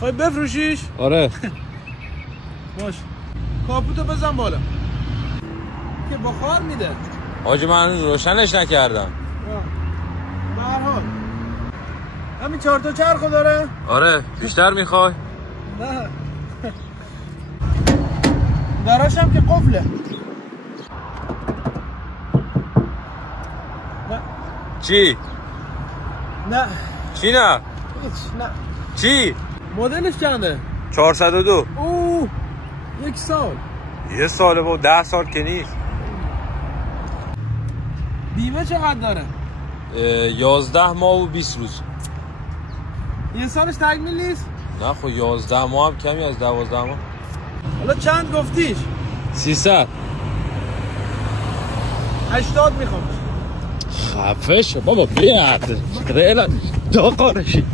خواهی بفروشیش؟ آره. باش کاپوتو بزن بالا که بخار میده. حاجی من روشنش نکردم. به هر حال همین 4 تا چرخو داره؟ آره. بیشتر میخوای؟ نه دراش هم که قفله. نه چی؟ نه چی نه؟ هیچ نه. چی؟ مدلش چنده؟ 402. اوه 1 سال. 1 ساله با 10 سال که نیست. بیمه چقدر داره؟ 11 ماه و 20 روز. 1 سالش تکمیل نیست؟ نه خب 11 ماه هم کمی از 12 ماه. حالا چند گفتیش؟ 300. 80 میخوام. خفه شو بابا بیاد. خیلی داغارشی.